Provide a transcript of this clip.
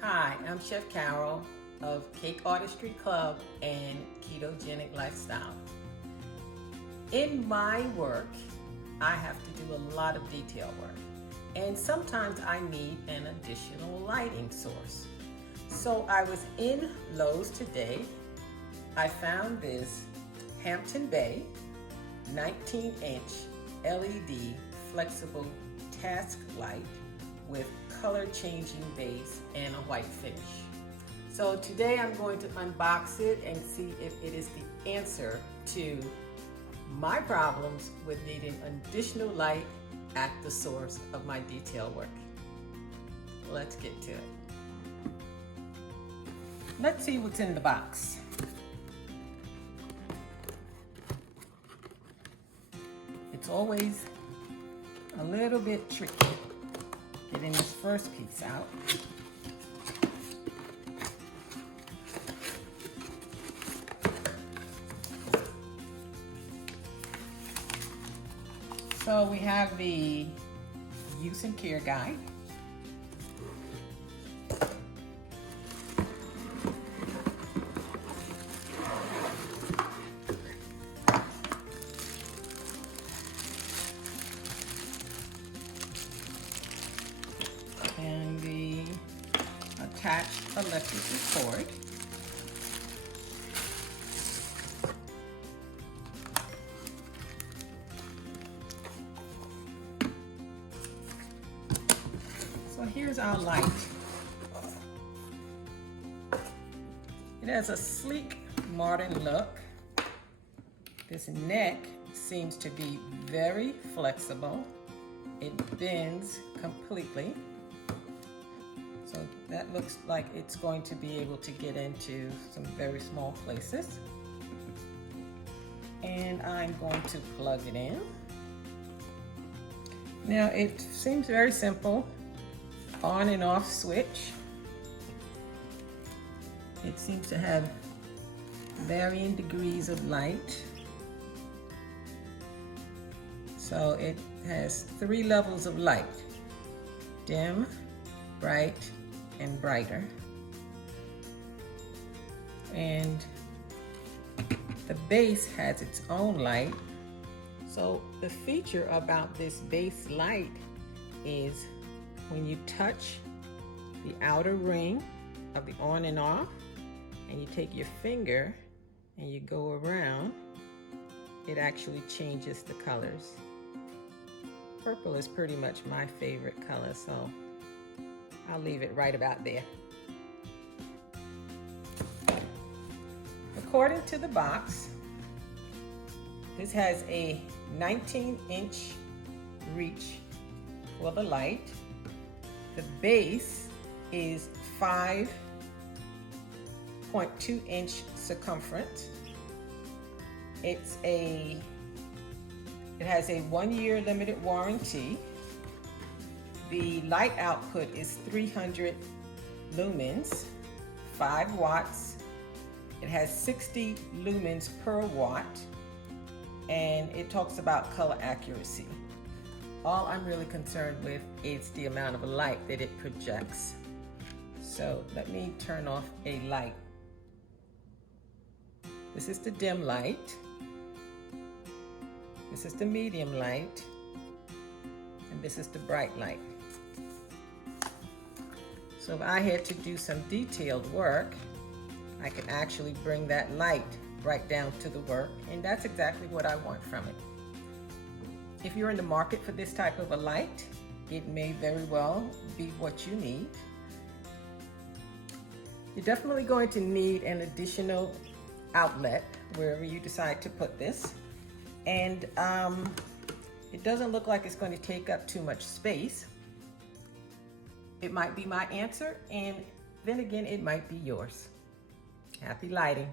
Hi, I'm Chef Carol of Cake Artistry Club and Keto Lifestyle. In my work, I have to do a lot of detail work, and sometimes I need an additional lighting source. So I was in Lowe's today. I found this Hampton Bay 19-inch LED flexible task light with color changing base and a white finish. So today I'm going to unbox it and see if it is the answer to my problems with needing additional light at the source of my detail work. Let's get to it. Let's see what's in the box. It's always a little bit tricky getting this first piece out. So we have the use and care guide. And the attached electrical cord. So here's our light. It has a sleek modern look. This neck seems to be very flexible. It bends completely. So that looks like it's going to be able to get into some very small places. And I'm going to plug it in. Now it seems very simple. On and off switch. It seems to have varying degrees of light. So it has 3 levels of light: dim, bright, and brighter. And the base has its own light. So the feature about this base light is when you touch the outer ring of the on and off, and you take your finger and you go around, it actually changes the colors. Purple is pretty much my favorite color, so I'll leave it right about there. According to the box, this has a 19-inch reach for the light. The base is 5.2-inch circumference. It has a 1-year limited warranty. The light output is 300 lumens, 5 watts. It has 60 lumens per watt, and it talks about color accuracy. All I'm really concerned with is the amount of light that it projects. So let me turn off a light. This is the dim light. This is the medium light. And this is the bright light. So if I had to do some detailed work, I could actually bring that light right down to the work, and that's exactly what I want from it. If you're in the market for this type of a light, it may very well be what you need. You're definitely going to need an additional outlet wherever you decide to put this. And it doesn't look like it's going to take up too much space. It might be my answer, and then again, it might be yours. Happy lighting.